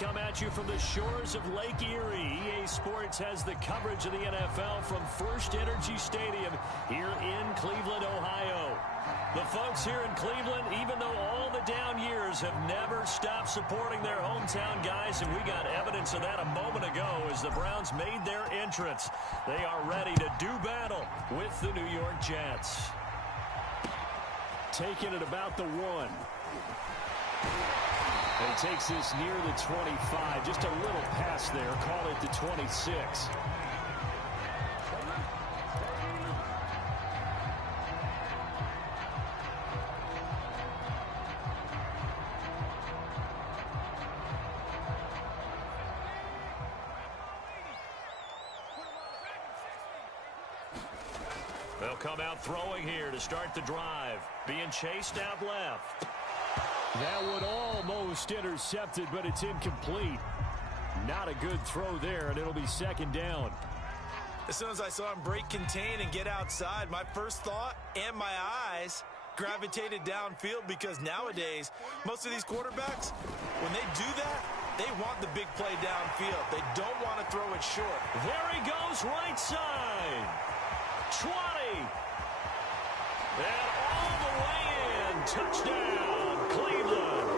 come at you from the shores of Lake Erie. EA Sports has the coverage of the NFL from First Energy Stadium here in Cleveland, Ohio. The folks here in Cleveland, even though all the down years, have never stopped supporting their hometown guys, and we got evidence of that a moment ago as the Browns made their entrance. They are ready to do battle with the New York Jets. Taking it about the 1. And he takes this near the 25. Just a little pass there. Call it the 26. They'll come out throwing here to start the drive. Being chased out left. That one almost intercepted, but it's incomplete. Not a good throw there, and it'll be second down. As soon as I saw him break contain and get outside, my first thought and my eyes gravitated downfield, because nowadays, most of these quarterbacks, when they do that, they want the big play downfield. They don't want to throw it short. There he goes, right side. 20. And all the way in. Touchdown, Cleveland.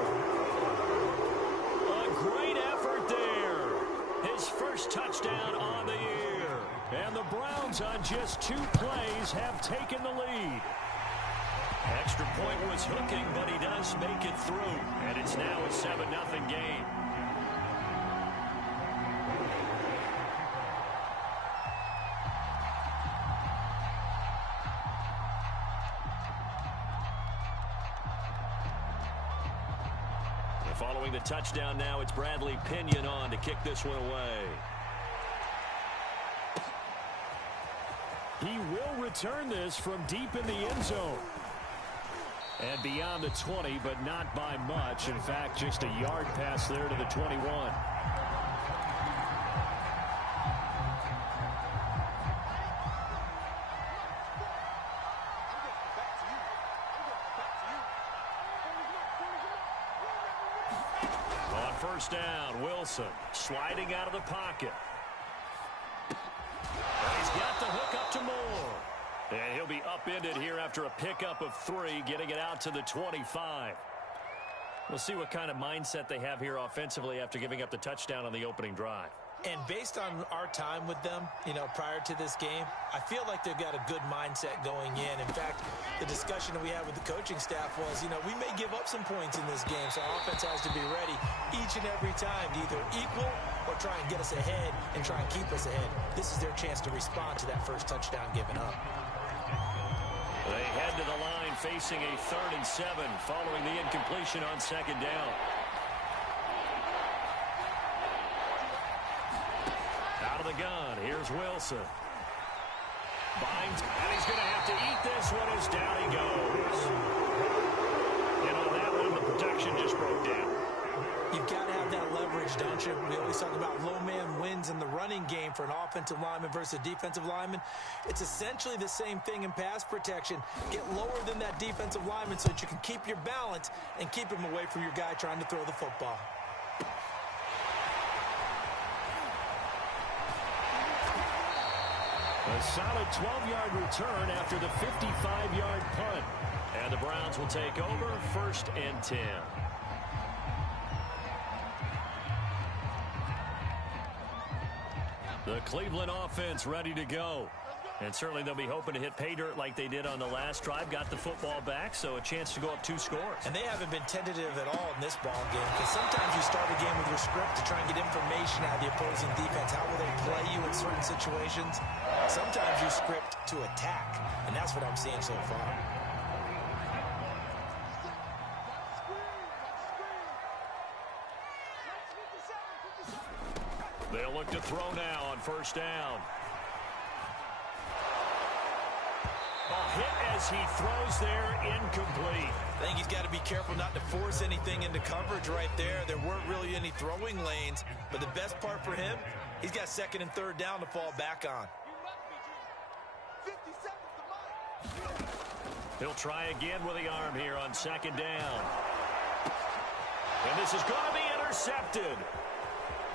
A great effort there. His first touchdown on the year. And the Browns on just 2 plays have taken the lead. Extra point was hooking, but he does make it through. And it's now a 7-0 game. Following the touchdown now, it's Bradley Pinion on to kick this one away. He will return this from deep in the end zone. And beyond the 20, but not by much. In fact, just a yard pass there to the 21. First down, Wilson sliding out of the pocket. And he's got the hook up to Moore. And he'll be upended here after a pickup of 3, getting it out to the 25. We'll see what kind of mindset they have here offensively after giving up the touchdown on the opening drive. And based on our time with them, prior to this game, I feel like they've got a good mindset going in. In fact, the discussion that we had with the coaching staff was, we may give up some points in this game, so our offense has to be ready each and every time to either equal or try and get us ahead and try and keep us ahead. This is their chance to respond to that first touchdown given up. They head to the line facing a 3rd and 7 following the incompletion on second down. Out of the gun, here's Wilson. Binds, and he's going to have to eat this one as down he goes. And on that one, the protection just broke down. You've got to have that leverage, don't you? We always talk about low man wins in the running game for an offensive lineman versus a defensive lineman. It's essentially the same thing in pass protection. Get lower than that defensive lineman so that you can keep your balance and keep him away from your guy trying to throw the football. A solid 12-yard return after the 55-yard punt. And the Browns will take over 1st and 10. The Cleveland offense ready to go. And certainly they'll be hoping to hit pay dirt like they did on the last drive. Got the football back, so a chance to go up 2 scores. And they haven't been tentative at all in this ball game, because sometimes you start a game with your script to try and get information out of the opposing defense. How will they play you in certain situations? Sometimes you script to attack, and that's what I'm seeing so far. They'll look to throw now on 1st down. A hit as he throws there, incomplete. I think he's got to be careful not to force anything into coverage right there. There weren't really any throwing lanes, but the best part for him, he's got 2nd and 3rd down to fall back on. He'll try again with the arm here on 2nd down. And this is going to be intercepted.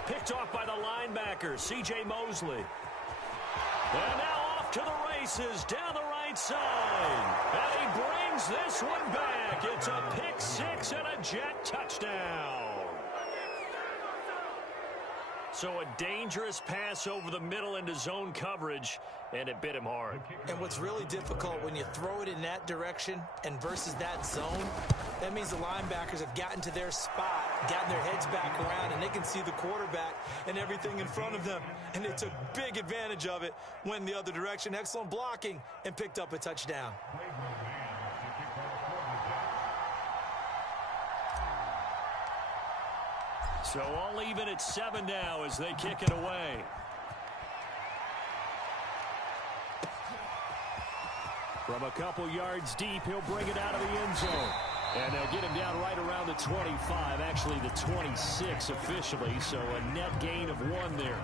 Picked off by the linebacker, C.J. Mosley. And now off to the races down the right side. And he brings this one back. It's a pick six and a Jet touchdown. So a dangerous pass over the middle into zone coverage, and it bit him hard. And what's really difficult when you throw it in that direction and versus that zone, that means the linebackers have gotten to their spot, gotten their heads back around, and they can see the quarterback and everything in front of them. And they took big advantage of it, went in the other direction, excellent blocking, and picked up a touchdown. So all even at 7 now as they kick it away. From a couple yards deep, he'll bring it out of the end zone. And they'll get him down right around the 25, actually the 26 officially, so a net gain of 1 there.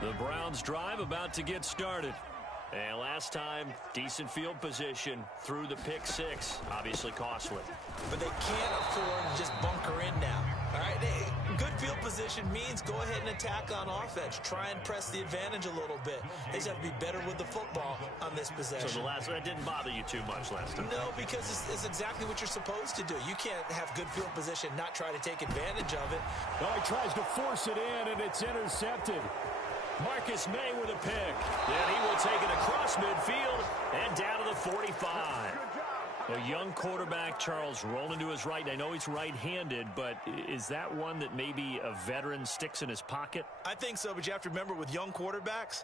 The Browns drive about to get started. And last time, decent field position through the pick six. Obviously costly. But they can't afford to just bunker in now. All right, good field position means go ahead and attack on offense. Try and press the advantage a little bit. They just have to be better with the football on this possession. So that didn't bother you too much last time? No, because it's exactly what you're supposed to do. You can't have good field position, not try to take advantage of it. Well, he tries to force it in, and it's intercepted. Marcus May with a pick. And he will take it across midfield and down to the 45. A young quarterback, Charles, rolling to his right. I know he's right-handed, but is that one that maybe a veteran sticks in his pocket? I think so, but you have to remember with young quarterbacks,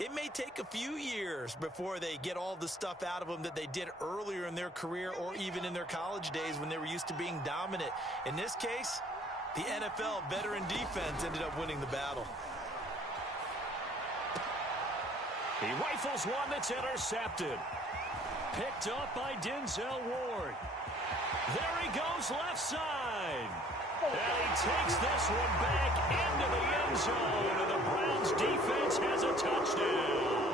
it may take a few years before they get all the stuff out of them that they did earlier in their career or even in their college days when they were used to being dominant. In this case, the NFL veteran defense ended up winning the battle. He rifles one that's intercepted. Picked up by Denzel Ward. There he goes left side. And he takes this one back into the end zone. And the Browns defense has a touchdown.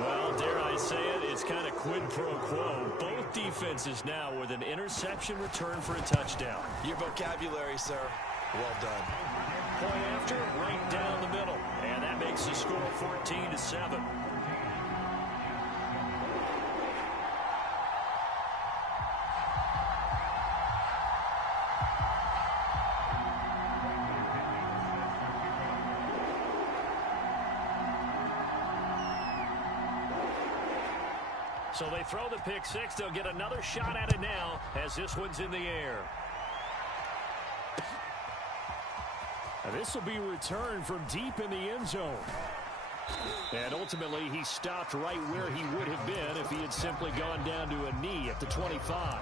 Well, dare I say it, it's kind of quid pro quo. Both defenses now with an interception return for a touchdown. Your vocabulary, sir. Well done. Point after, right down the middle. And that makes the score 14-7. So they throw the pick six. They'll get another shot at it now as this one's in the air. This will be returned from deep in the end zone. And ultimately, he stopped right where he would have been if he had simply gone down to a knee at the 25.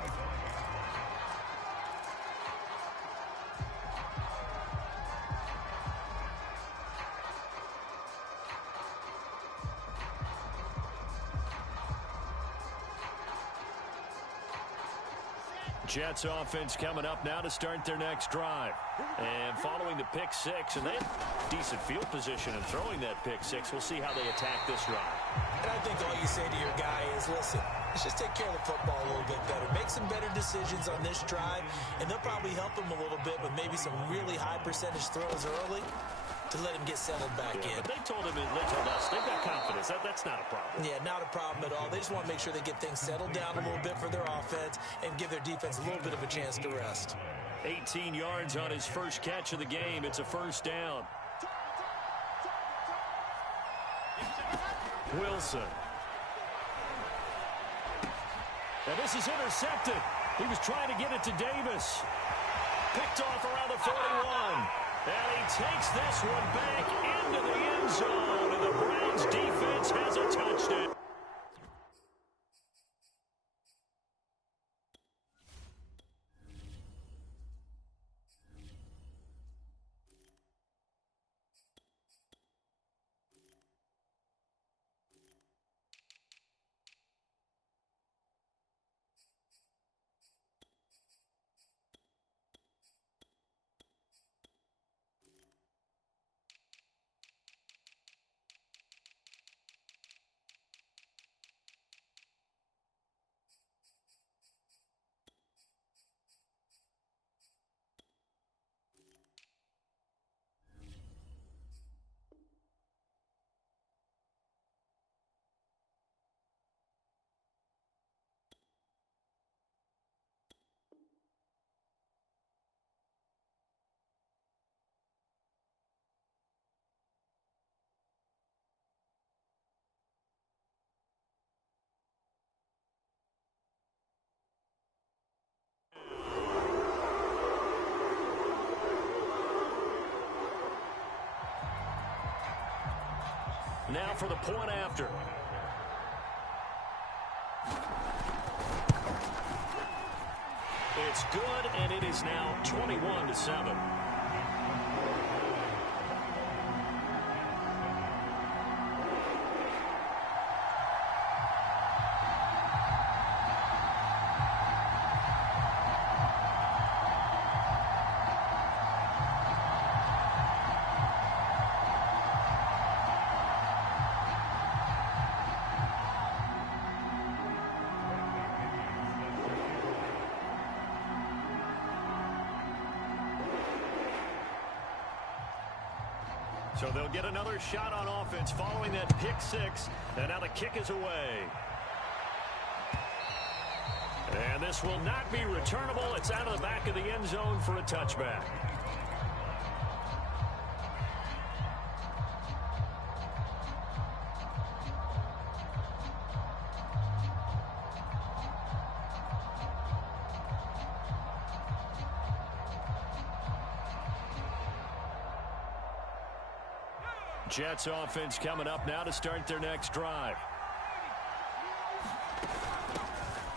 Jets offense coming up now to start their next drive. And following the pick six, and they have decent field position in throwing that pick six. We'll see how they attack this drive. And I think all you say to your guy is, listen, let's just take care of the football a little bit better. Make some better decisions on this drive, and they'll probably help him a little bit with maybe some really high percentage throws early to let him get settled back in. But they told us they've got confidence. That's not a problem. Yeah, not a problem at all. They just want to make sure they get things settled down a little bit for their offense and give their defense a little bit of a chance to rest. 18 yards on his first catch of the game. It's a first down. Wilson. And this is intercepted. He was trying to get it to Davis. Picked off around the 41. And he takes this one back into the end zone. And the Browns defense has a touchdown. now for the point after. It's good, and it is now 21-7. So they'll get another shot on offense following that pick six. And now the kick is away. And this will not be returnable. It's out of the back of the end zone for a touchback. Jets offense coming up now to start their next drive.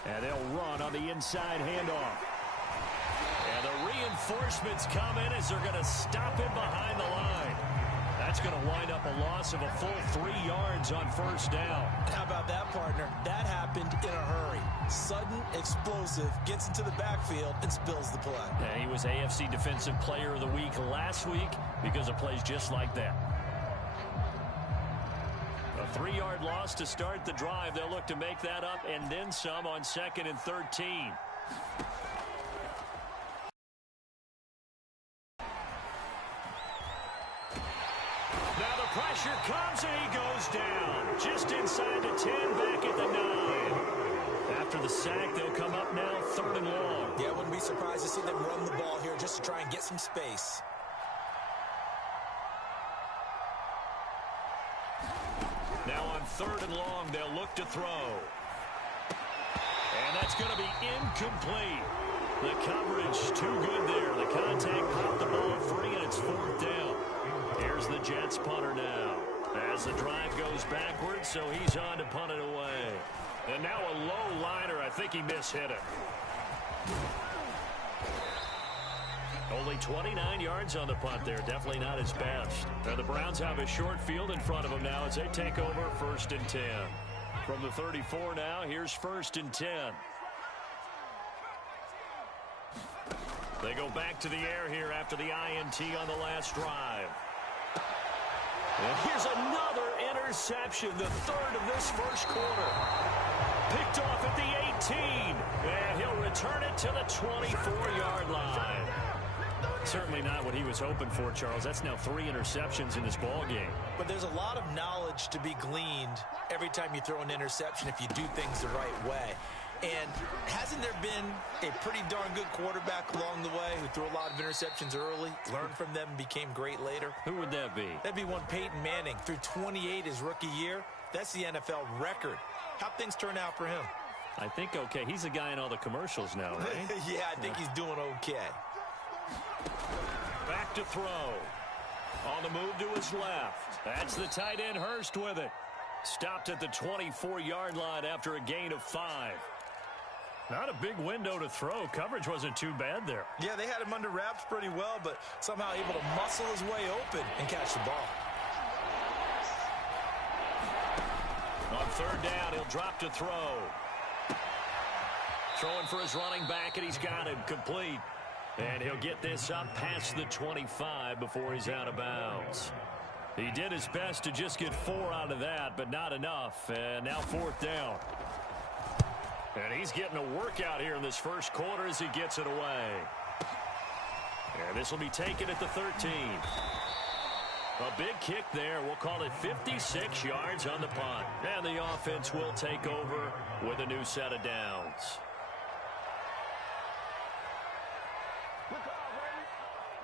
And they'll run on the inside handoff. And the reinforcements come in as they're going to stop him behind the line. That's going to wind up a loss of a full 3 yards on first down. How about that, partner? That happened in a hurry. Sudden, explosive, gets into the backfield, and spills the play. And he was AFC Defensive Player of the Week last week because of plays just like that. A 3-yard loss to start the drive. They'll look to make that up and then some on 2nd and 13. Now the pressure comes and he goes down. Just inside the 10, back at the 9. After the sack, they'll come up now 3rd and long. Yeah, I wouldn't be surprised to see them run the ball here just to try and get some space. Now on 3rd and long, they'll look to throw. And that's going to be incomplete. The coverage too good there. The contact popped the ball free, and it's 4th down. Here's the Jets punter now. As the drive goes backwards, so he's on to punt it away. And now a low liner. I think he mishit it. Only 29 yards on the punt there. Definitely not his best. Now the Browns have a short field in front of them now as they take over 1st and 10. From the 34 now, here's 1st and 10. They go back to the air here after the INT on the last drive. And here's another interception, the 3rd of this first quarter. Picked off at the 18. And he'll return it to the 24-yard line. Certainly not what he was hoping for, Charles. That's now 3 interceptions in this ball game. But there's a lot of knowledge to be gleaned every time you throw an interception if you do things the right way. And hasn't there been a pretty darn good quarterback along the way who threw a lot of interceptions early, learned from them, became great later? Who would that be? That'd be one Peyton Manning. Threw 28 his rookie year. That's the NFL record. How'd things turn out for him? I think okay. He's the guy in all the commercials now, right? Yeah, I think he's doing okay. Back to throw. On the move to his left. That's the tight end Hurst with it. Stopped at the 24-yard line after a gain of 5. Not a big window to throw. Coverage wasn't too bad there. Yeah, they had him under wraps pretty well, but somehow able to muscle his way open and catch the ball. On 3rd down, he'll drop to throw. Throwing for his running back, and he's got him complete. And he'll get this up past the 25 before he's out of bounds. He did his best to just get 4 out of that, but not enough. And now 4th down. And he's getting a workout here in this first quarter as he gets it away. And this will be taken at the 13. A big kick there. We'll call it 56 yards on the punt. And the offense will take over with a new set of downs.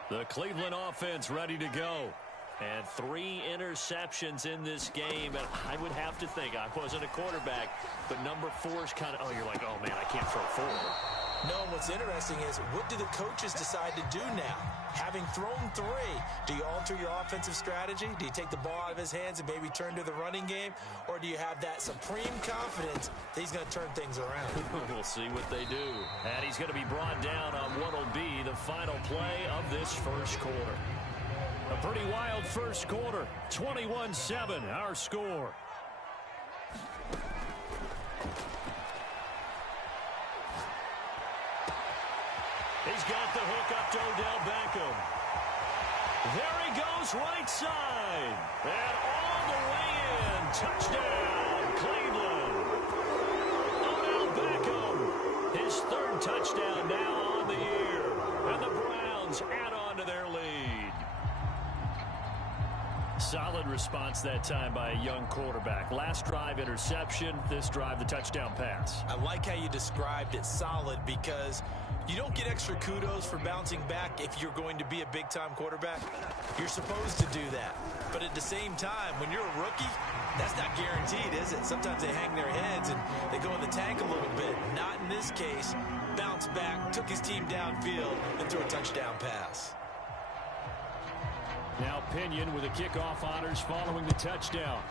The Cleveland offense ready to go. And 3 interceptions in this game. And I would have to think, I wasn't a quarterback, but number 4 is kind of, oh, you're like, oh, man, I can't throw 4. No, and what's interesting is, what do the coaches decide to do now? Having thrown 3, do you alter your offensive strategy? Do you take the ball out of his hands and maybe turn to the running game? Or do you have that supreme confidence that he's going to turn things around? We'll see what they do. And he's going to be brought down on what will be the final play of this first quarter. A pretty wild first quarter. 21-7, our score. He's got the hook up to Odell Beckham. There he goes, right side. And all the way in. Touchdown, Cleveland. Odell Beckham. His 3rd touchdown now on the year. And the Browns add on to their lead. Solid response that time by a young quarterback. Last drive, interception. This drive, the touchdown pass. I like how you described it, solid, because you don't get extra kudos for bouncing back if you're going to be a big-time quarterback. You're supposed to do that. But at the same time, when you're a rookie, that's not guaranteed, is it? Sometimes they hang their heads and they go in the tank a little bit. Not in this case. Bounced back, took his team downfield, and threw a touchdown pass. Now Pinion with the kickoff honors following the touchdown.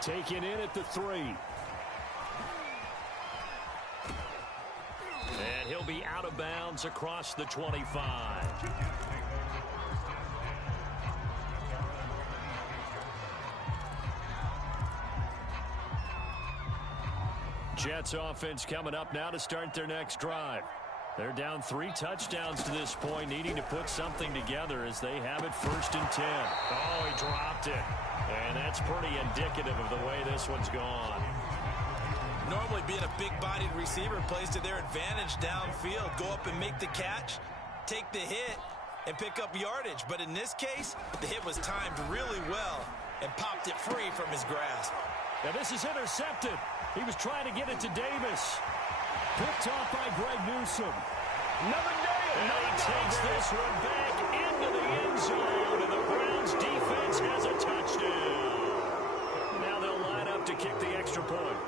Taken in at the 3. And he'll be out of bounds across the 25. Jets offense coming up now to start their next drive. They're down 3 touchdowns to this point, needing to put something together as they have it 1st and 10. Oh, he dropped it. And that's pretty indicative of the way this one's gone. Normally being a big-bodied receiver plays to their advantage downfield. Go up and make the catch, take the hit, and pick up yardage. But in this case, the hit was timed really well and popped it free from his grasp. Now this is intercepted. He was trying to get it to Davis. Picked off by Greg Newsome. Another nail. And he takes this one back into the end zone. And the Browns defense has a touchdown. Now they'll line up to kick the extra point.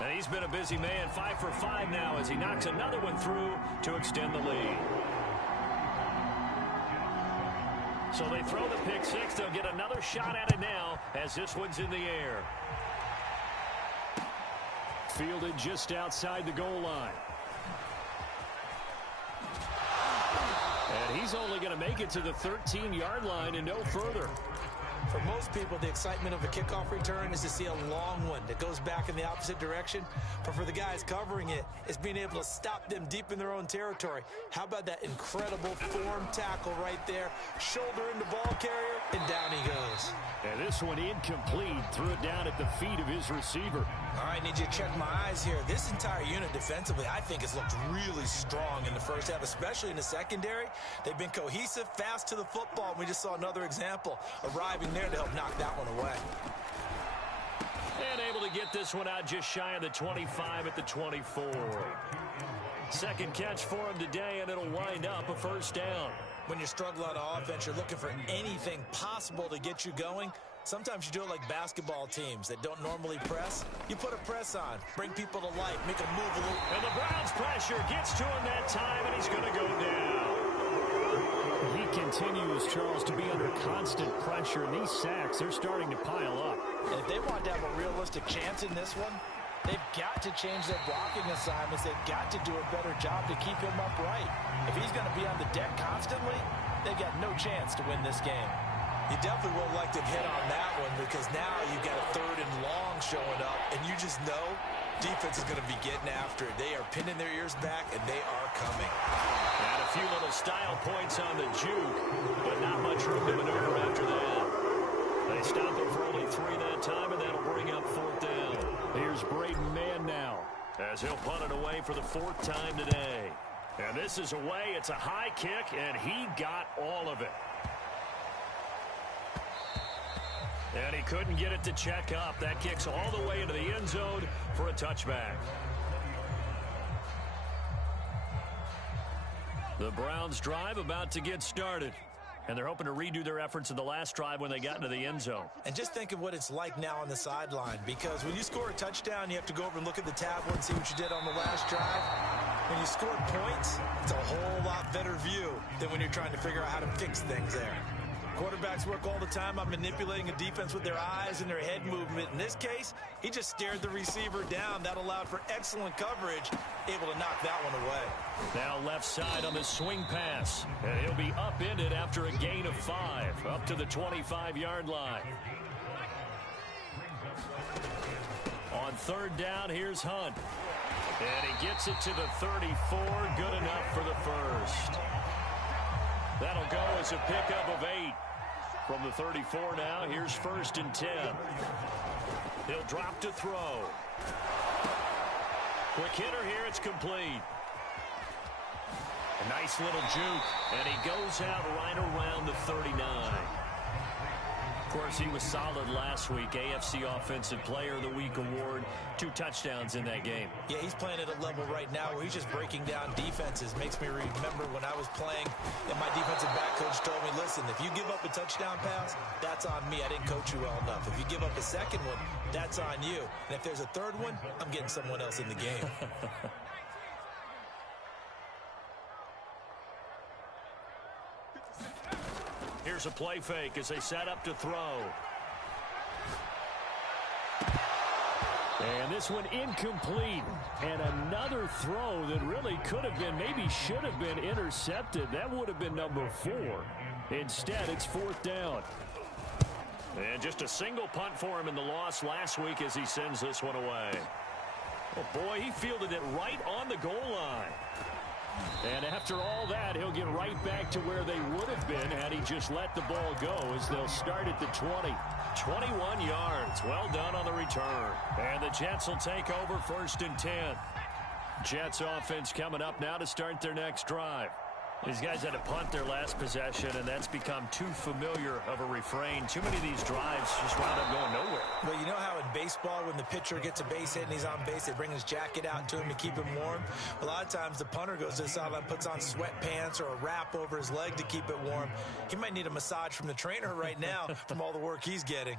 And he's been a busy man, 5 for 5 now as he knocks another one through to extend the lead. So they throw the pick 6. They'll get another shot at it now as this one's in the air. Fielded just outside the goal line. And he's only going to make it to the 13-yard line and no further. For most people, the excitement of a kickoff return is to see a long one that goes back in the opposite direction. But for the guys covering it, it's being able to stop them deep in their own territory. How about that incredible form tackle right there? Shoulder into ball carrier, and down he goes. And this one incomplete. Threw it down at the feet of his receiver. All right, need you to check my eyes here. This entire unit defensively, I think, has looked really strong in the first half, especially in the secondary. They've been cohesive, fast to the football. We just saw another example arriving there to help knock that one away. And able to get this one out just shy of the 25 at the 24. Second catch for him today, and it'll wind up a first down. When you struggle on offense, you're looking for anything possible to get you going. Sometimes you do it like basketball teams that don't normally press. You put a press on, bring people to life, make them move a little. And the Browns pressure gets to him that time, and he's going to go down. He continues, Charles, to be under constant pressure, and these sacks, they're starting to pile up. And if they want to have a realistic chance in this one, they've got to change their blocking assignments. They've got to do a better job to keep him upright. If he's going to be on the deck constantly, they've got no chance to win this game. You definitely would like to hit on that one because now you've got a 3rd and long showing up, and you just know defense is going to be getting after it. They are pinning their ears back, and they are coming. And a few little style points on the juke, but not much room to maneuver after that. They stop it for only 3 that time, and that'll bring up 4th down. Here's Braden Mann now as he'll punt it away for the 4th time today. And this is away. It's a high kick, and he got all of it. And he couldn't get it to check up. That kicks all the way into the end zone for a touchback. The Browns drive about to get started. And they're hoping to redo their efforts in the last drive when they got into the end zone. And just think of what it's like now on the sideline, because when you score a touchdown, you have to go over and look at the tablet and see what you did on the last drive. When you score points, it's a whole lot better view than when you're trying to figure out how to fix things there. Quarterbacks work all the time on manipulating a defense with their eyes and their head movement. In this case, he just stared the receiver down. That allowed for excellent coverage, able to knock that one away. Now left side on the swing pass. And he'll be upended after a gain of 5, up to the 25-yard line. On third down, here's Hunt. And he gets it to the 34, good enough for the first. That'll go as a pickup of 8. From the 34 now, here's 1st and 10. He'll drop to throw. Quick hitter here, it's complete. A nice little juke, and he goes out right around the 39. Of course, he was solid last week. AFC Offensive Player of the Week award. 2 touchdowns in that game. Yeah, he's playing at a level right now where he's just breaking down defenses. Makes me remember when I was playing and my defensive back coach told me, listen, if you give up a touchdown pass, that's on me. I didn't coach you well enough. If you give up a second one, that's on you. And if there's a third one, I'm getting someone else in the game. Here's a play fake as they set up to throw. And this one incomplete. And another throw that really could have been, maybe should have been intercepted. That would have been number 4. Instead, it's 4th down. And just a single punt for him in the loss last week as he sends this one away. Oh, boy, he fielded it right on the goal line. And after all that, he'll get right back to where they would have been had he just let the ball go, as they'll start at the 20. 21 yards. Well done on the return. And the Jets will take over 1st and 10. Jets offense coming up now to start their next drive. These guys had to punt their last possession, and that's become too familiar of a refrain. Too many of these drives just wound up going nowhere. Well, you know how in baseball, when the pitcher gets a base hit and he's on base, they bring his jacket out to him to keep him warm? A lot of times the punter goes to the sideline, puts on sweatpants or a wrap over his leg to keep it warm. He might need a massage from the trainer right now from all the work he's getting.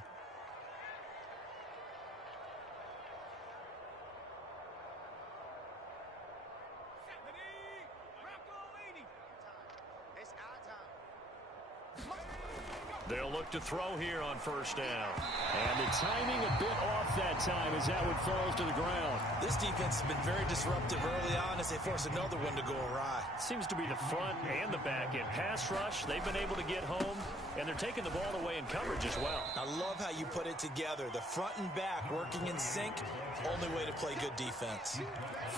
They'll look to throw here on 1st down. And the timing a bit off that time as that one falls to the ground. This defense has been very disruptive early on as they force another one to go awry. Seems to be the front and the back end. Pass rush, they've been able to get home, and they're taking the ball away in coverage as well. I love how you put it together. The front and back working in sync, only way to play good defense.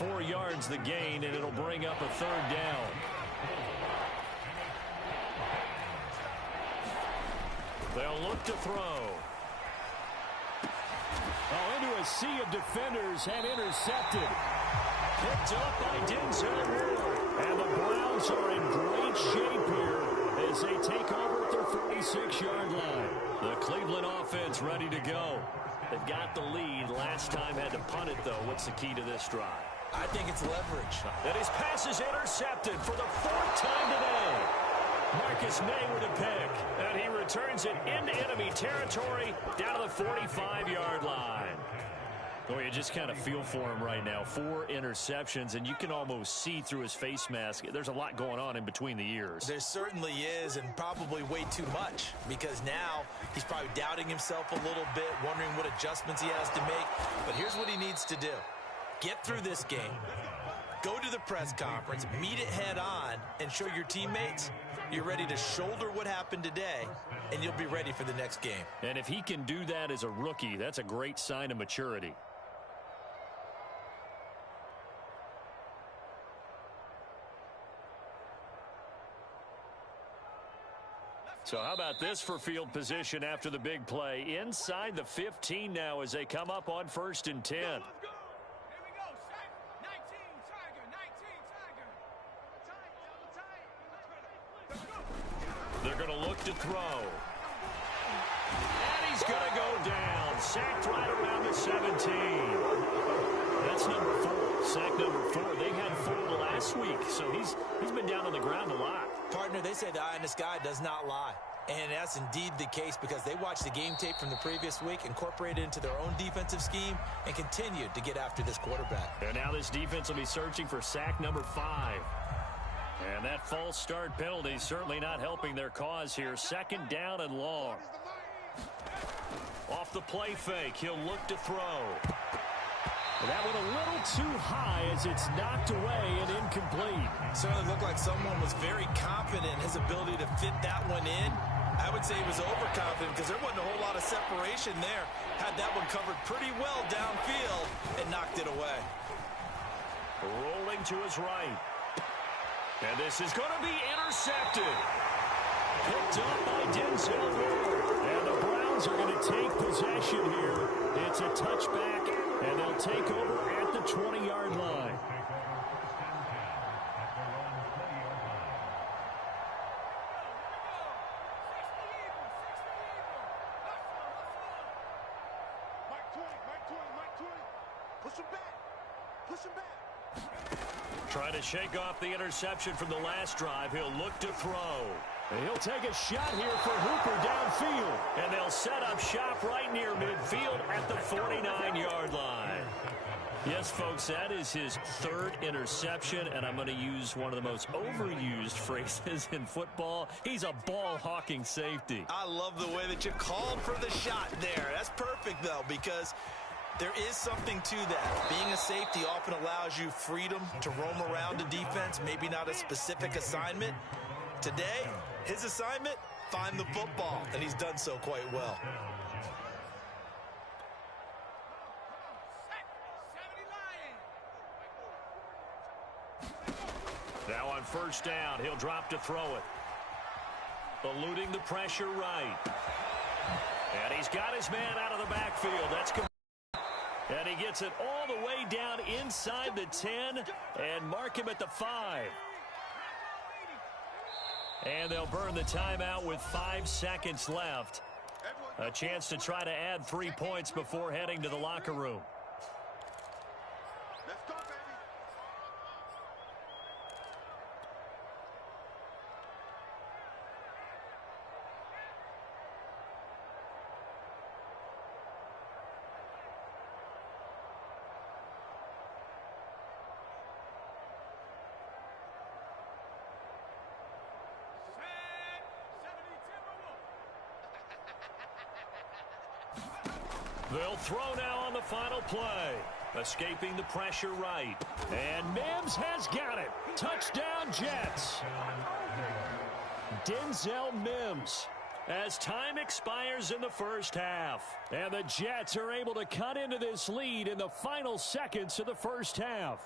4 yards the gain, and it'll bring up a 3rd down. They'll look to throw. Oh, into a sea of defenders and intercepted. Picked up by Denzel Ward. And the Browns are in great shape here as they take over at their 46-yard line. The Cleveland offense ready to go. They've got the lead. Last time had to punt it, though. What's the key to this drive? I think it's leverage. And his pass is intercepted for the 4th time today. Marcus May with a pick, and he returns it into enemy territory down to the 45-yard line. Oh, you just kind of feel for him right now. 4 interceptions, and you can almost see through his face mask. There's a lot going on in between the ears. There certainly is, and probably way too much, because now he's probably doubting himself a little bit, wondering what adjustments he has to make. But here's what he needs to do. Get through this game. Go to the press conference, meet it head on, and show your teammates you're ready to shoulder what happened today, and you'll be ready for the next game. And if he can do that as a rookie, that's a great sign of maturity. So how about this for field position after the big play? Inside the 15 now as they come up on 1st and 10. They're going to look to throw. And he's going to go down. Sacked right around the 17. That's number 4. Sack number 4. They had 4 last week, so he's been down on the ground a lot. Partner, they say the eye in the sky does not lie. And that's indeed the case because they watched the game tape from the previous week, incorporated it into their own defensive scheme, and continued to get after this quarterback. And now this defense will be searching for sack number 5. And that false start penalty certainly not helping their cause here. 2nd down and long. Off the play fake, he'll look to throw. That went a little too high as it's knocked away and incomplete. Certainly looked like someone was very confident in his ability to fit that one in. I would say he was overconfident because there wasn't a whole lot of separation there. Had that one covered pretty well downfield and knocked it away. Rolling to his right. And this is going to be intercepted. Picked up by Denzel Ward. And the Browns are going to take possession here. It's a touchback, and they'll take over at the 20-yard line. Trying to shake off the interception from the last drive. He'll look to throw. And he'll take a shot here for Hooper downfield. And they'll set up shop right near midfield at the 49-yard line. Yes, folks, that is his 3rd interception, and I'm going to use one of the most overused phrases in football. He's a ball-hawking safety. I love the way that you called for the shot there. That's perfect, though, because there is something to that. Being a safety often allows you freedom to roam around the defense, maybe not a specific assignment. Today, his assignment, find the football, and he's done so quite well. Now on 1st down, he'll drop to throw it. Eluding the pressure right. And he's got his man out of the backfield. That's and he gets it all the way down inside the 10 and mark him at the 5. And they'll burn the timeout with 5 seconds left. A chance to try to add 3 points before heading to the locker room. Let's go, baby. They'll throw now on the final play. Escaping the pressure right. And Mims has got it. Touchdown, Jets. Denzel Mims. As time expires in the 1st half. And the Jets are able to cut into this lead in the final seconds of the 1st half.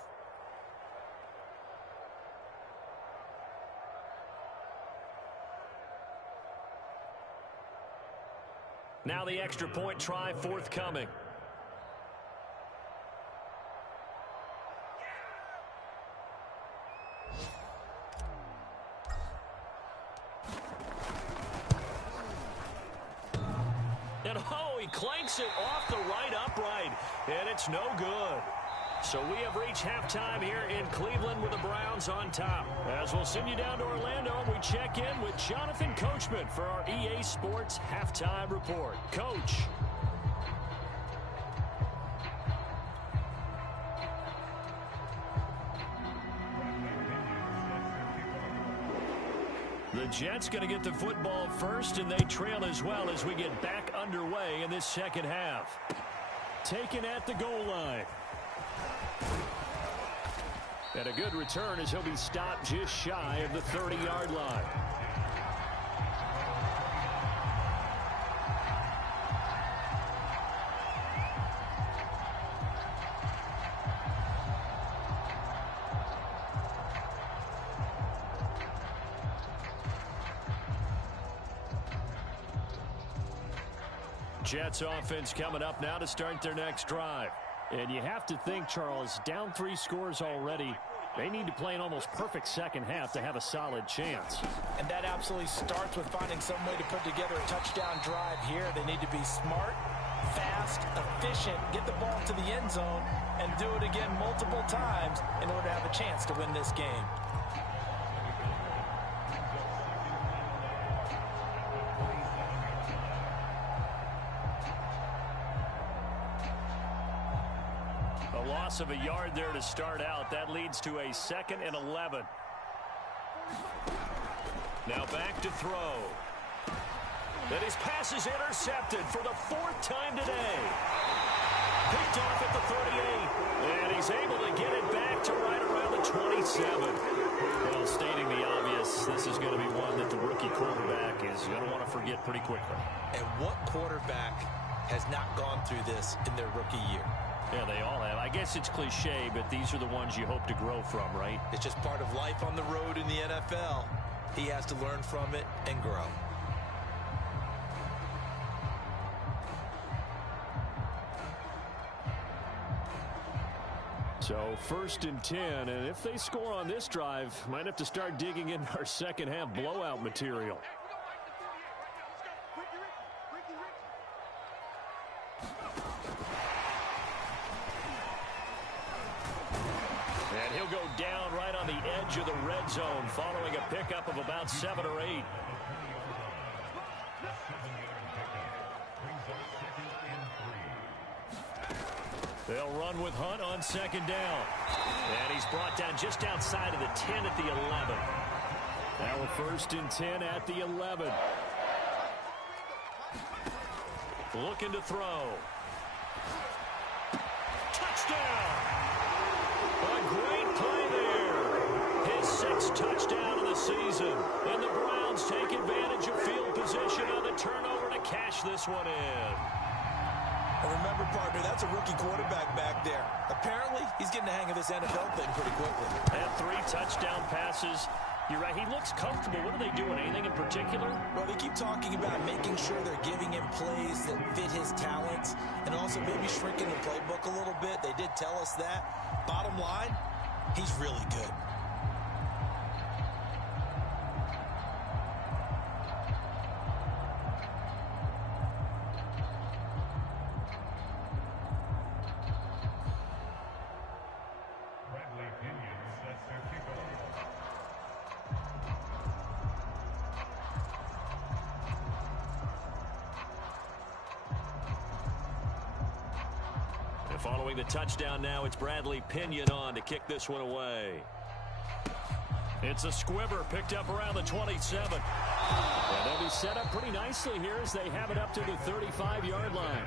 Now the extra point try forthcoming. And he clanks it off the right upright. And it's no good. So we have reached halftime here in Cleveland with the Browns on top. As we'll send you down to Orlando, and we check in with Jonathan Coachman for our EA Sports Halftime Report. Coach. The Jets going to get the football first, and they trail as well as we get back underway in this 2nd half. Taken at the goal line. And a good return as he'll be stopped just shy of the 30-yard line. Jets offense coming up now to start their next drive. And you have to think, Charles, down 3 scores already. They need to play an almost perfect 2nd half to have a solid chance. And that absolutely starts with finding some way to put together a touchdown drive here. They need to be smart, fast, efficient, get the ball to the end zone, and do it again multiple times in order to have a chance to win this game. loss of a yard there to start out. That leads to a 2nd and 11. Now back to throw. And his pass is intercepted for the 4th time today. Picked off at the 38. And he's able to get it back to right around the 27. Well, stating the obvious, this is going to be one that the rookie quarterback is going to want to forget pretty quickly. And what quarterback has not gone through this in their rookie year? Yeah, they all have. I guess it's cliche, but these are the ones you hope to grow from, right? It's just part of life on the road in the NFL. He has to learn from it and grow. So 1st and 10, and if they score on this drive, might have to start digging in our second half blowout material. And he'll go down right on the edge of the red zone following a pickup of about 7 or 8. They'll run with Hunt on 2nd down. And he's brought down just outside of the 10 at the 11. Now 1st and 10 at the 11. Looking to throw. Touchdown! A great play there. His 6th touchdown of the season. And the Browns take advantage of field position on the turnover to cash this one in. And remember, partner, that's a rookie quarterback back there. Apparently, he's getting the hang of this NFL thing pretty quickly. And 3 touchdown passes. You're right, he looks comfortable. What are they doing? Anything in particular? Well, they keep talking about making sure they're giving him plays that fit his talents and also maybe shrinking the playbook a little bit. They did tell us that. Bottom line, he's really good. Following the touchdown now, it's Bradley Pinion on to kick this one away. It's a squibber picked up around the 27. And they'll be set up pretty nicely here as they have it up to the 35-yard line.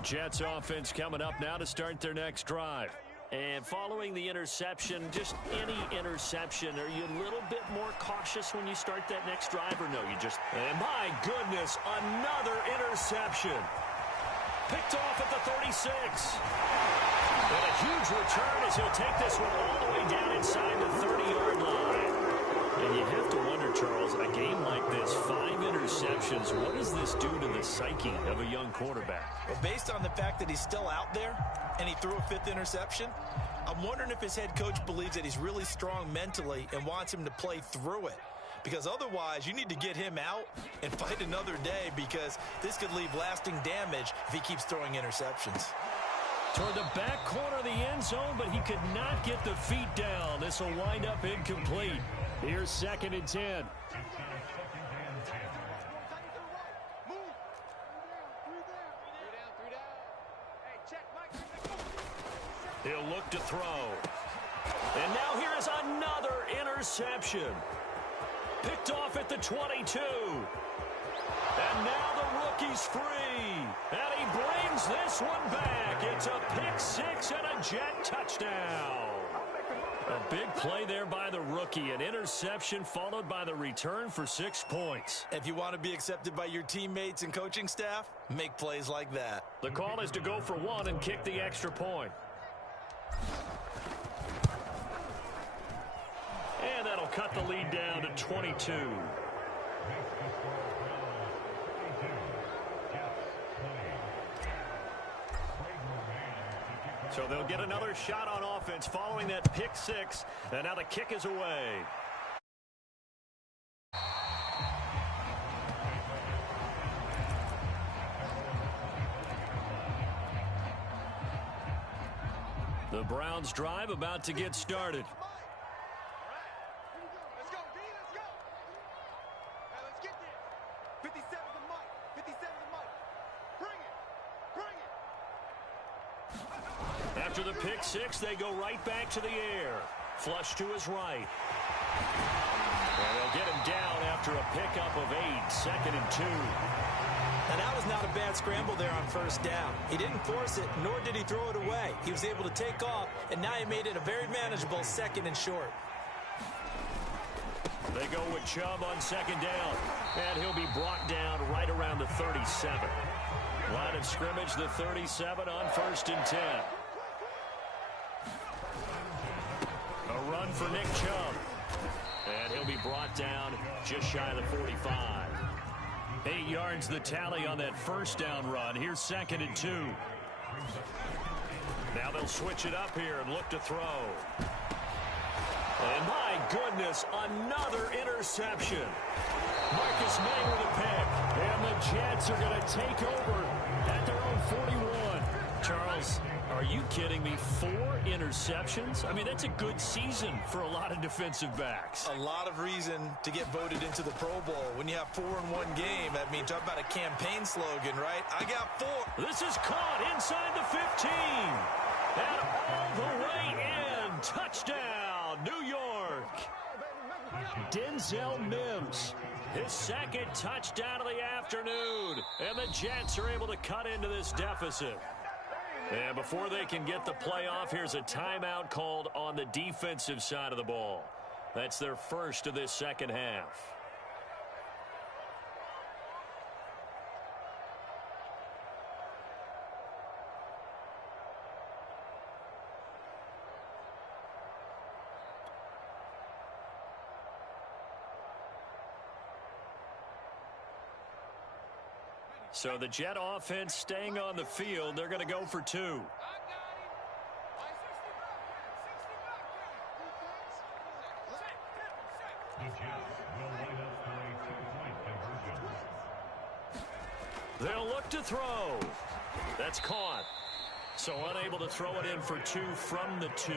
Jets offense coming up now to start their next drive. And following the interception, just any interception, are you a little bit more cautious when you start that next drive or no? You just, and my goodness, another interception. Picked off at the 36. And a huge return as he'll take this one all the way down inside the 30-yard line. And you have to wonder, Charles, a game like this, 5 interceptions, what does this do to the psyche of a young quarterback? Well, based on the fact that he's still out there and he threw a 5th interception, I'm wondering if his head coach believes that he's really strong mentally and wants him to play through it. Because otherwise, you need to get him out and fight another day because this could leave lasting damage if he keeps throwing interceptions. Toward the back corner of the end zone, but he could not get the feet down. This will wind up incomplete. Here's 2nd and 10. He'll look to throw. And now here is another interception. Picked off at the 22. And now the rookie's free. And he brings this one back. It's a pick 6 and a Jet touchdown. A big play there by the rookie. An interception followed by the return for 6 points. If you want to be accepted by your teammates and coaching staff, make plays like that. The call is to go for 1 and kick the extra point. And that'll cut the lead down to 22. So they'll get another shot on offense following that pick 6. And now the kick is away. Browns drive about to get started. After the pick six, they go right back to the air. Flush to his right. And they'll get him down after a pickup of 8, 2nd and 2. And that was not a bad scramble there on first down. He didn't force it, nor did he throw it away. He was able to take off, and now he made it a very manageable 2nd and short. They go with Chubb on 2nd down, and he'll be brought down right around the 37. Line of scrimmage, the 37 on 1st and 10. A run for Nick Chubb. And he'll be brought down just shy of the 45. 8 yards the tally on that first down run. Here's 2nd and 2. Now they'll switch it up here and look to throw. And my goodness, another interception. Marcus May with a pick. And the Jets are going to take over at their own 41. Charles, are you kidding me? 4 interceptions? I mean, that's a good season for a lot of defensive backs. A lot of reason to get voted into the Pro Bowl. When you have 4 in one game, I mean, talk about a campaign slogan, right? I got 4. This is caught inside the 15. And all the way in. Touchdown, New York. Denzel Mims. His 2nd touchdown of the afternoon. And the Jets are able to cut into this deficit. And before they can get the play off, here's a timeout called on the defensive side of the ball. That's their first of this second half. So the Jet offense staying on the field. They're going to go for 2. They'll look to throw. That's caught. So unable to throw it in for 2 from the 2.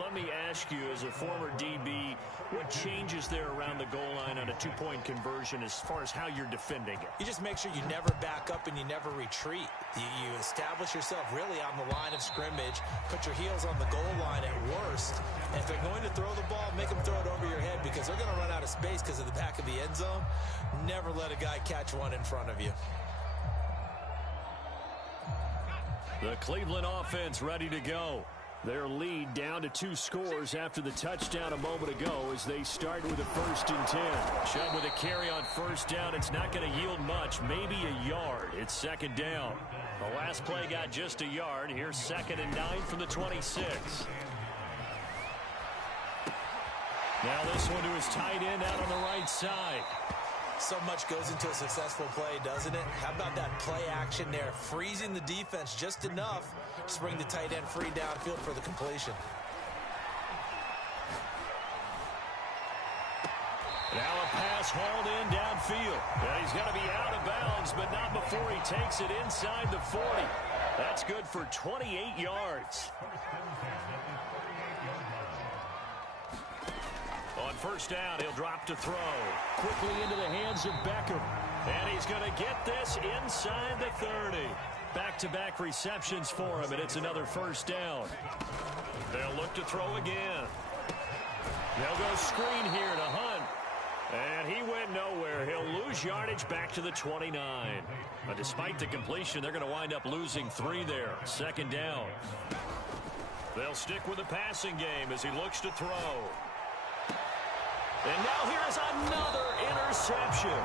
Let me ask you, as a former DB, what changes there around the goal line on a 2-point conversion as far as how you're defending it? You just make sure you never back up and you never retreat. You establish yourself really on the line of scrimmage, put your heels on the goal line at worst, and if they're going to throw the ball, make them throw it over your head because they're going to run out of space because of the back of the end zone. Never let a guy catch one in front of you. The Cleveland offense ready to go. Their lead down to 2 scores after the touchdown a moment ago as they start with a 1st and 10. Chubb with a carry on first down. It's not going to yield much, maybe a yard. It's 2nd down. The last play got just a yard. Here's 2nd and 9 from the 26. Now this one to his tight end out on the right side. So much goes into a successful play, doesn't it? How about that play action there? Freezing the defense just enough to bring the tight end free downfield for the completion. Now a pass hauled in downfield. And he's going to be out of bounds, but not before he takes it inside the 40. That's good for 28 yards. On first down, he'll drop to throw. Quickly into the hands of Beckham. And he's going to get this inside the 30. Back-to-back receptions for him, and it's another first down. They'll look to throw again. They'll go screen here to Hunt. And he went nowhere. He'll lose yardage back to the 29. But despite the completion, they're going to wind up losing 3 there. 2nd down. They'll stick with the passing game as he looks to throw. And now here is another interception.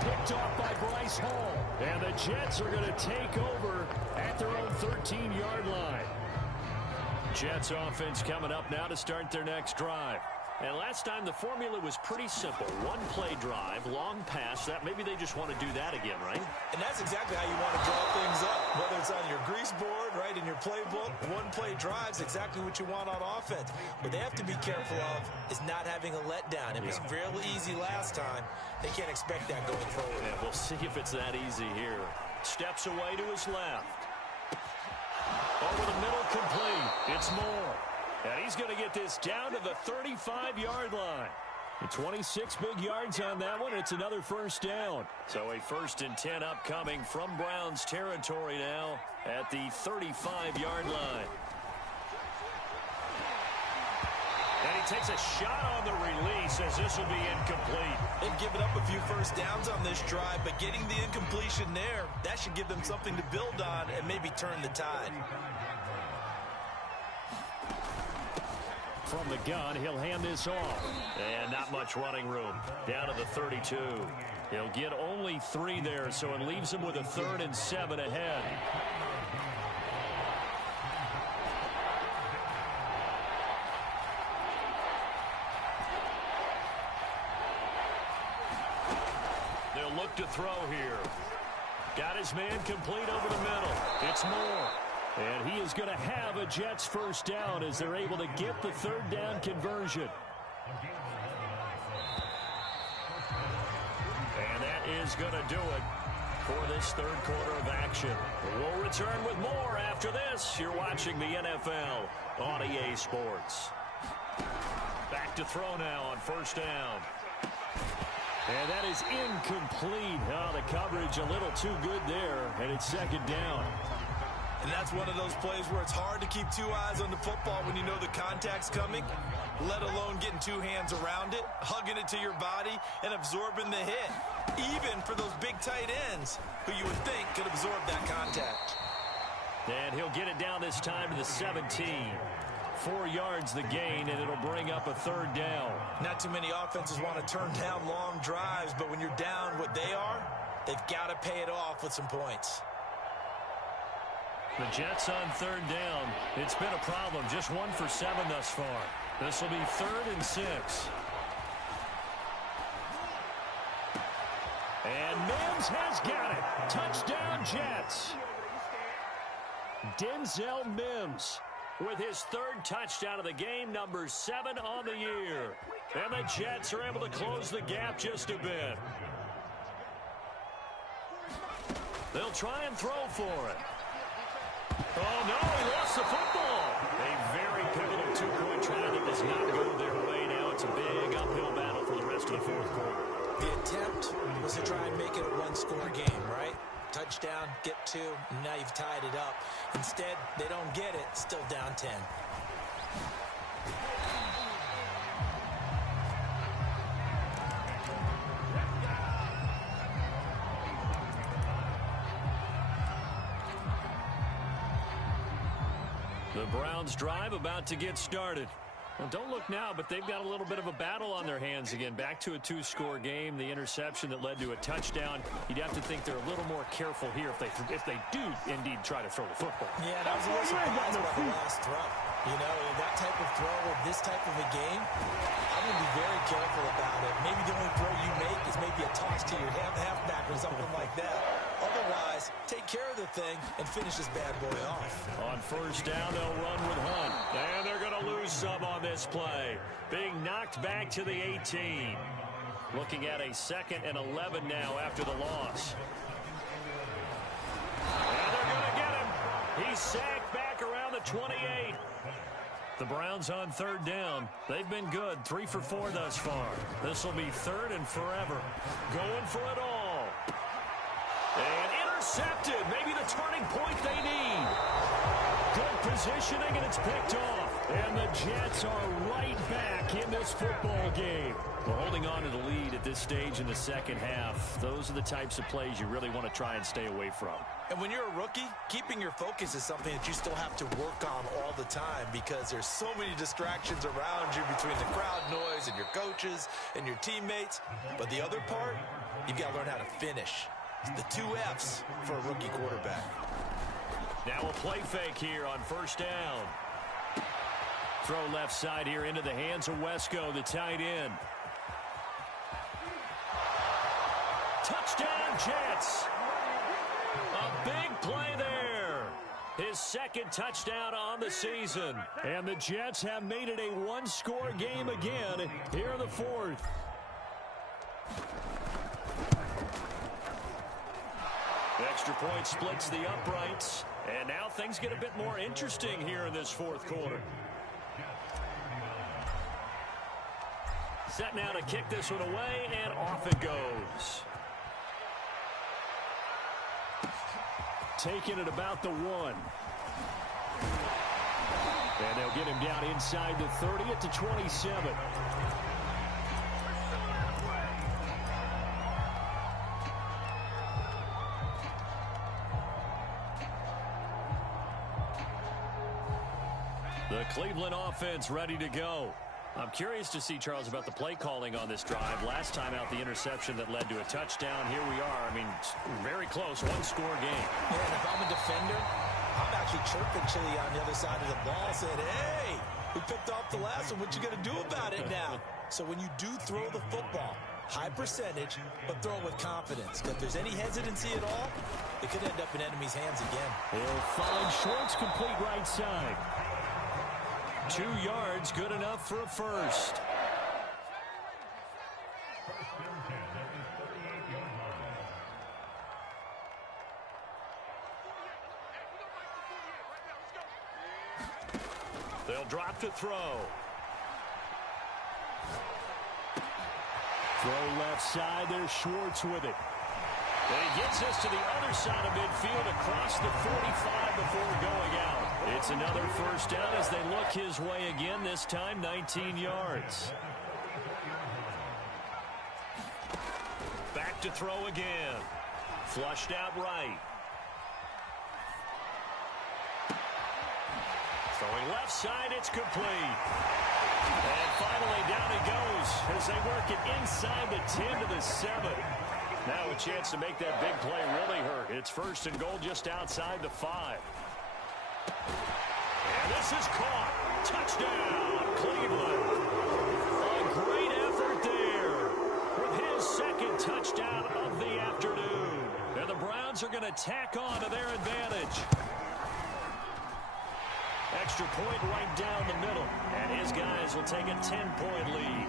Picked off by Bryce Hall. And the Jets are going to take over at their own 13-yard line. Jets offense coming up now to start their next drive. And last time the formula was pretty simple. 1-play drive, long pass. That maybe they just want to do that again, right? And that's exactly how you want to draw things up. Whether it's on your grease board, right, in your playbook, 1-play drives exactly what you want on offense. What they have to be careful of is not having a letdown. It was fairly easy last time. They can't expect that going forward. Yeah, we'll see if it's that easy here. Steps away to his left. Over the middle, complete. It's Moore. And he's going to get this down to the 35-yard line. 26 big yards on that one. It's another first down. So a 1st and 10 upcoming from Browns territory now at the 35-yard line. And he takes a shot on the release as this will be incomplete. They've given up a few first downs on this drive, but getting the incompletion there, that should give them something to build on and maybe turn the tide. From the gun, he'll hand this off. And not much running room. Down to the 32. He'll get only 3 there, so it leaves him with a 3rd and 7 ahead. They'll look to throw here. Got his man complete over the middle. It's Moore. And he is going to have a Jets first down as they're able to get the 3rd down conversion. And that is going to do it for this 3rd quarter of action. We'll return with more after this. You're watching the NFL on EA Sports. Back to throw now on 1st down. And that is incomplete. Oh, the coverage a little too good there, and it's 2nd down. And that's one of those plays where it's hard to keep 2 eyes on the football when you know the contact's coming, let alone getting 2 hands around it, hugging it to your body, and absorbing the hit, even for those big tight ends who you would think could absorb that contact. And he'll get it down this time to the 17. 4 yards the gain, and it'll bring up a 3rd down. Not too many offenses want to turn down long drives, but when you're down what they are, they've got to pay it off with some points. The Jets on 3rd down. It's been a problem. Just 1 for 7 thus far. This will be 3rd and 6. And Mims has got it. Touchdown, Jets. Denzel Mims with his 3rd touchdown of the game, number 7 on the year. And the Jets are able to close the gap just a bit. They'll try and throw for it. Oh, no, he lost the football. A very pivotal 2-point try that does not go their way. Now it's a big uphill battle for the rest of the 4th quarter. The attempt was to try and make it a 1-score game, right? Touchdown, get 2, and now you've tied it up. Instead, they don't get it, still down 10. The Browns drive about to get started. Well, don't look now, but they've got a little bit of a battle on their hands again. Back to a 2-score game. The interception that led to a touchdown. You'd have to think they're a little more careful here if they do indeed try to throw the football. Yeah, that was a little surprised by the last throw. You know, that type of throw or this type of a game, I'm going to be very careful about it. Maybe the only throw you make is maybe a toss to your halfback or something like that. Otherwise, take care of the thing and finish this bad boy off. On 1st down, they'll run with Hunt. And they're going to lose some on this play. Being knocked back to the 18. Looking at a 2nd and 11 now after the loss. And they're going to get him. He's sacked back around the 28. The Browns on 3rd down. They've been good. 3 for 4 thus far. This will be 3rd and forever. Going for it all. And intercepted. Maybe the turning point they need. Good positioning, and it's picked off. And the Jets are right back in this football game. Well, holding on to the lead at this stage in the 2nd half, those are the types of plays you really want to try and stay away from. And when you're a rookie, keeping your focus is something that you still have to work on all the time because there's so many distractions around you between the crowd noise and your coaches and your teammates. But the other part, you've got to learn how to finish. It's the 2 F's for a rookie quarterback. Now a play fake here on 1st down. Throw left side here into the hands of Wesco, the tight end. Touchdown, Jets. A big play there. His 2nd touchdown on the season. And the Jets have made it a 1-score game again here in the 4th. Extra point splits the uprights. And now things get a bit more interesting here in this fourth quarter. Set now to kick this one away, and off it goes. Taking it about the 1. And they'll get him down inside the 30 at the 27. The Cleveland offense ready to go. I'm curious to see, Charles, about the play calling on this drive. Last time out, the interception that led to a touchdown. Here we are. I mean, very close, one-score game. Yeah, and if I'm a defender, I'm actually chirping Chili on the other side of the ball, saying, hey, we picked off the last one. What you going to do about it now? So when you do throw the football, high percentage, but throw it with confidence. If there's any hesitancy at all, it could end up in enemy's hands again. He'll find Schwartz complete right side. 2 yards, good enough for a first. They'll drop to throw. Throw left side, there's Schwartz with it. And he gets us to the other side of midfield across the 45 before going out. It's another first down as they look his way again, this time 19 yards. Back to throw again. Flushed out right. Throwing left side, it's complete. And finally down he goes as they work it inside the 10 to the 7. Now a chance to make that big play really hurt. It's first and goal just outside the 5. And this is caught. Touchdown, Cleveland. A great effort there with his second touchdown of the afternoon. And the Browns are going to tack on to their advantage. Extra point right down the middle. And his guys will take a 10-point lead.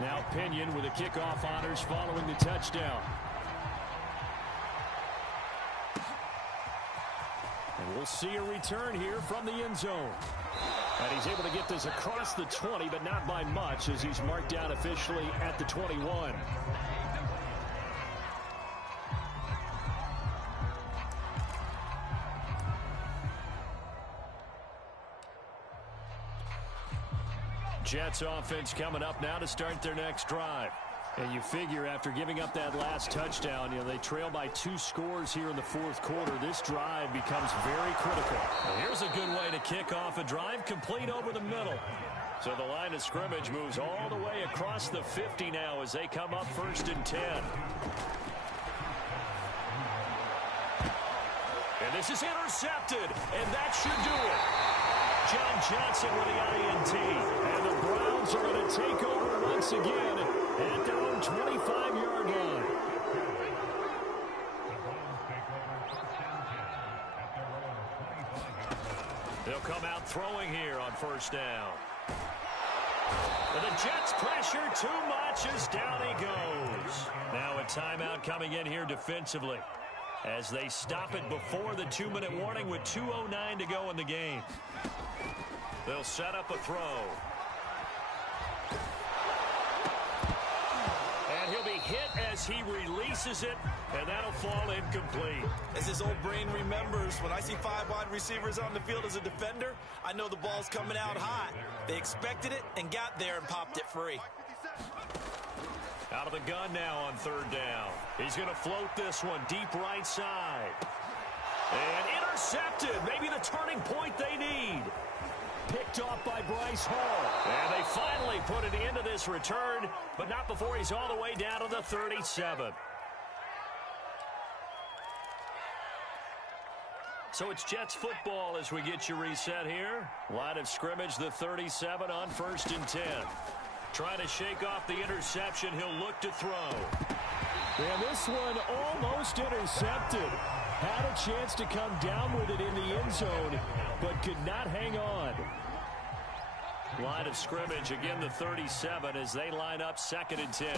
Now Pinion with the kickoff honors following the touchdown. And we'll see a return here from the end zone. And he's able to get this across the 20, but not by much as he's marked down officially at the 21. Jets offense coming up now to start their next drive. And you figure after giving up that last touchdown, they trail by 2 scores here in the fourth quarter. This drive becomes very critical. Well, here's a good way to kick off a drive, complete over the middle. So the line of scrimmage moves all the way across the 50 now as they come up first and 10. And this is intercepted, and that should do it. John Johnson with the INT. And the Browns are going to take over once again at their own 25-yard line. They'll come out throwing here on first down. And the Jets pressure too much as down he goes. Now a timeout coming in here defensively as they stop it before the 2-minute warning with 2:09 to go in the game. They'll set up a throw. And he'll be hit as he releases it, and that'll fall incomplete. As his old brain remembers, when I see 5 wide receivers on the field as a defender, I know the ball's coming out hot. They expected it and got there and popped it free. Out of the gun now on third down. He's going to float this one deep right side. And intercepted. Maybe the turning point they need. Picked off by Bryce Hall. And they finally put an end to this return, but not before he's all the way down to the 37. So it's Jets football as we get you reset here. Line of scrimmage, the 37 on first and 10. Trying to shake off the interception. He'll look to throw. And this one almost intercepted. Had a chance to come down with it in the end zone, but could not hang on. Line of scrimmage, again the 37 as they line up second and 10.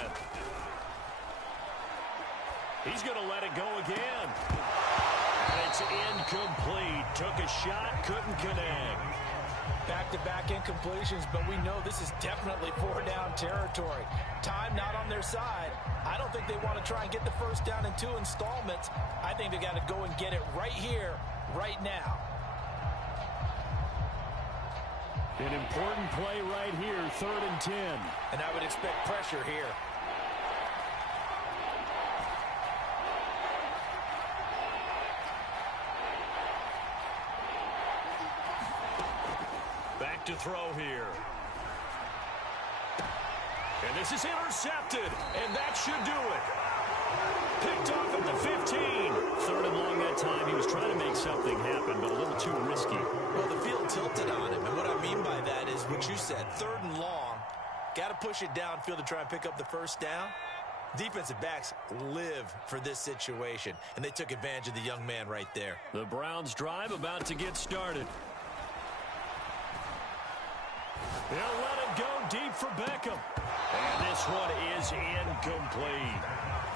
He's going to let it go again. And it's incomplete. Took a shot, couldn't connect. Back-to-back incompletions, but we know this is definitely four-down territory. Time not on their side. I don't think they want to try and get the first down in 2 installments. I think they got to go and get it right here, right now. An important play right here, 3rd and 10. And I would expect pressure here. Back to throw here. And this is intercepted, and that should do it. Picked off at the 15. 3rd and long that time. He was trying to make something happen, but a little too risky. Well, the field tilted on him, and what I mean by that is what you said, 3rd and long. Got to push it downfield to try and pick up the first down. Defensive backs live for this situation, and they took advantage of the young man right there. The Browns drive about to get started. They'll let it go deep for Beckham. And this one is incomplete.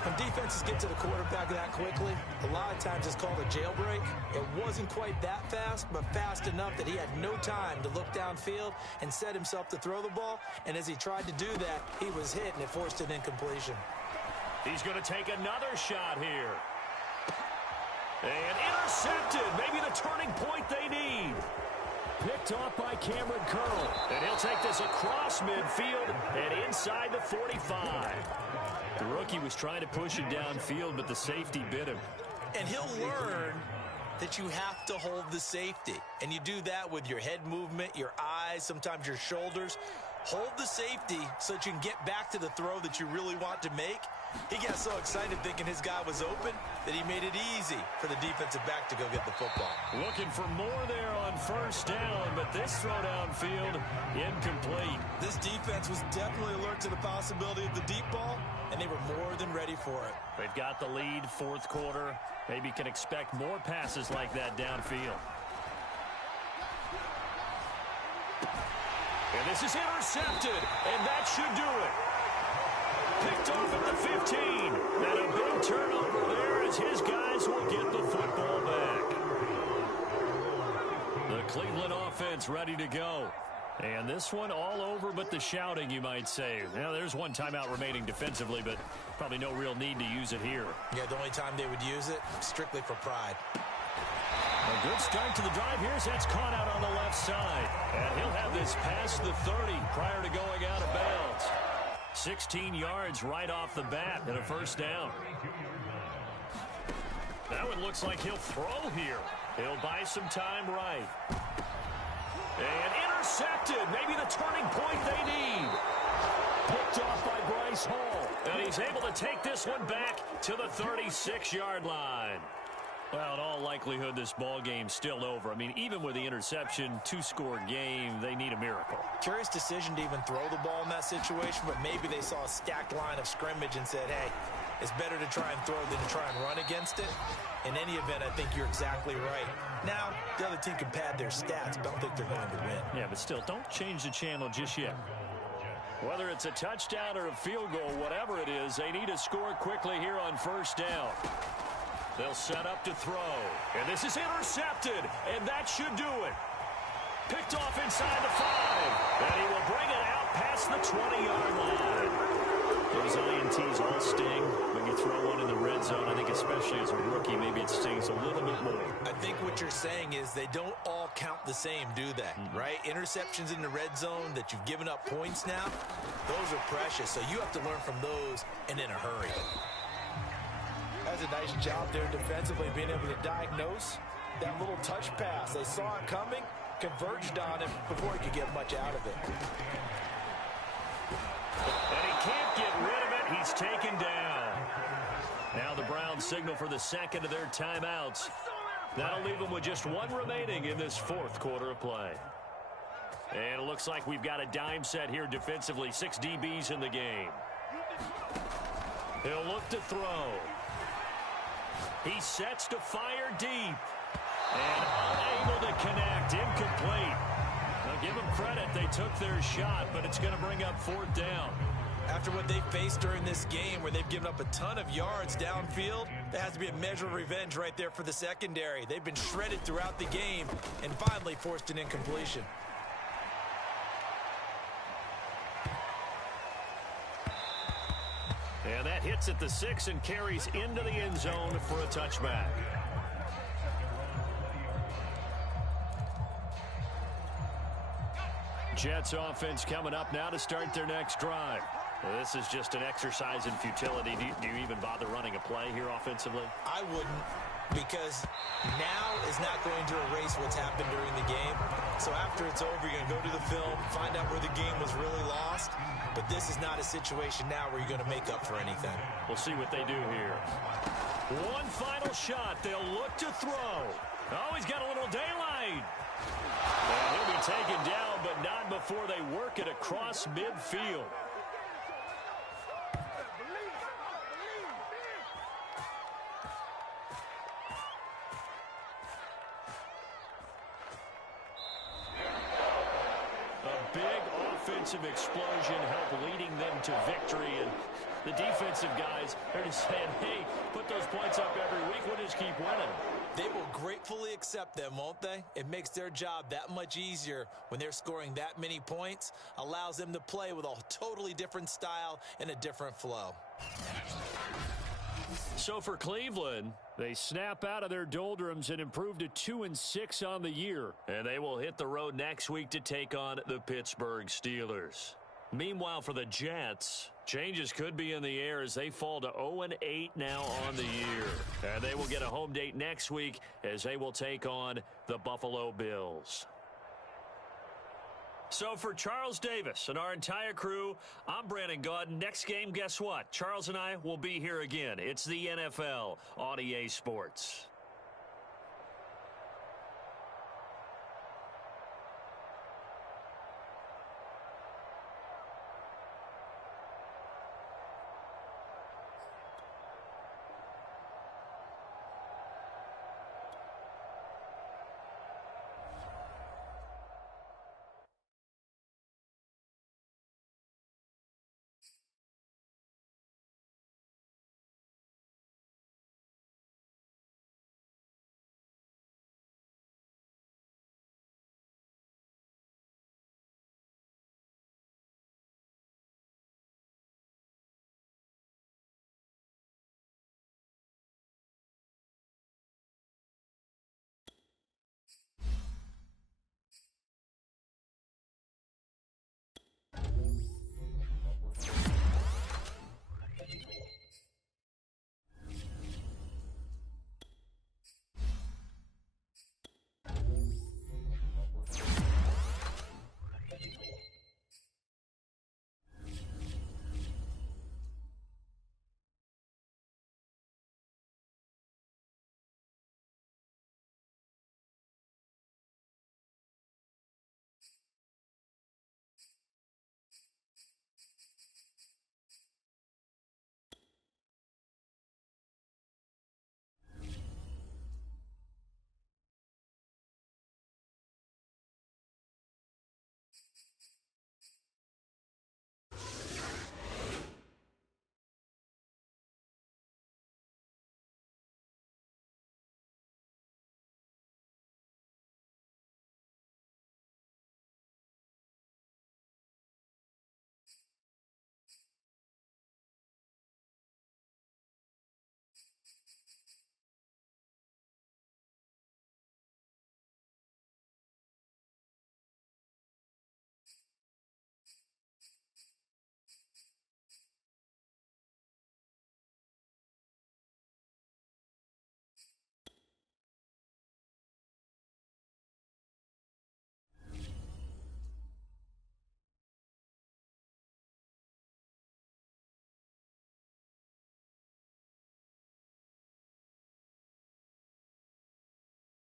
When defenses get to the quarterback that quickly, a lot of times it's called a jailbreak. It wasn't quite that fast, but fast enough that he had no time to look downfield and set himself to throw the ball. And as he tried to do that, he was hit, and it forced an incompletion. He's going to take another shot here. And intercepted. Maybe the turning point they need. Picked off by Cameron Curl. And he'll take this across midfield and inside the 45. The rookie was trying to push it downfield, but the safety bit him. And he'll learn that you have to hold the safety. And you do that with your head movement, your eyes, sometimes your shoulders. Hold the safety so that you can get back to the throw that you really want to make. He got so excited thinking his guy was open that he made it easy for the defensive back to go get the football. Looking for more there on first down, but this throw downfield, incomplete. This defense was definitely alert to the possibility of the deep ball, and they were more than ready for it. They've got the lead, 4th quarter. Maybe can expect more passes like that downfield. And this is intercepted, and that should do it. Picked off at the 15. And a big turnover there as his guys will get the football back. The Cleveland offense ready to go. And this one all over but the shouting, you might say. Now, there's one timeout remaining defensively, but probably no real need to use it here. Yeah, the only time they would use it, strictly for pride. A good start to the drive. Here's that's caught out on the left side. And he'll have this past the 30 prior to going out of bounds. 16 yards right off the bat and a first down. Now it looks like he'll throw here. He'll buy some time right. And intercepted. Maybe the turning point they need. Picked off by Bryce Hall. And he's able to take this one back to the 36-yard line. Well, in all likelihood, this ball game's still over. I mean, even with the interception, 2-score game, they need a miracle. Curious decision to even throw the ball in that situation, but maybe they saw a stacked line of scrimmage and said, hey, it's better to try and throw than to try and run against it. In any event, I think you're exactly right. Now, the other team can pad their stats, but I don't think they're going to win. Yeah, but still, don't change the channel just yet. Whether it's a touchdown or a field goal, whatever it is, they need to score quickly here on first down. They'll set up to throw. And this is intercepted, and that should do it. Picked off inside the 5. And he will bring it out past the 20-yard line. Those INTs all sting when you throw one in the red zone. I think especially as a rookie, maybe it stings a little bit more. I think what you're saying is they don't all count the same, do they? Right? Interceptions in the red zone that you've given up points now, those are precious. So you have to learn from those and in a hurry. That's a nice job there defensively, being able to diagnose that little touch pass. They saw it coming, converged on it before he could get much out of it. And he can't get rid of it. He's taken down. Now the Browns signal for the second of their timeouts. That'll leave them with just one remaining in this 4th quarter of play. And it looks like we've got a dime set here defensively. 6 DBs in the game. He'll look to throw. He sets to fire deep. And unable to connect. Incomplete. Now give them credit. They took their shot, but it's going to bring up 4th down. After what they faced during this game where they've given up a ton of yards downfield, there has to be a measure of revenge right there for the secondary. They've been shredded throughout the game and finally forced an incompletion. And that hits at the 6 and carries into the end zone for a touchback. Jets offense coming up now to start their next drive. This is just an exercise in futility. Do you even bother running a play here offensively? I wouldn't, because now is not going to erase what's happened during the game. So after it's over, you're going to go to the film, find out where the game was really lost. But this is not a situation now where you're going to make up for anything. We'll see what they do here. One final shot. They'll look to throw. Oh, he's got a little daylight. And he'll be taken down, but not before they work it across midfield. A big offensive explosion helped leading them to victory, and the defensive guys are just saying, hey, put those points up every week, we'll just keep winning. They will gratefully accept them, won't they? It makes their job that much easier when they're scoring that many points, allows them to play with a totally different style and a different flow. So for Cleveland, they snap out of their doldrums and improve to 2-6 on the year. And they will hit the road next week to take on the Pittsburgh Steelers. Meanwhile, for the Jets, changes could be in the air as they fall to 0-8 now on the year. And they will get a home date next week as they will take on the Buffalo Bills. So for Charles Davis and our entire crew, I'm Brandon Gaudin. Next game, guess what? Charles and I will be here again. It's the NFL on EA Sports.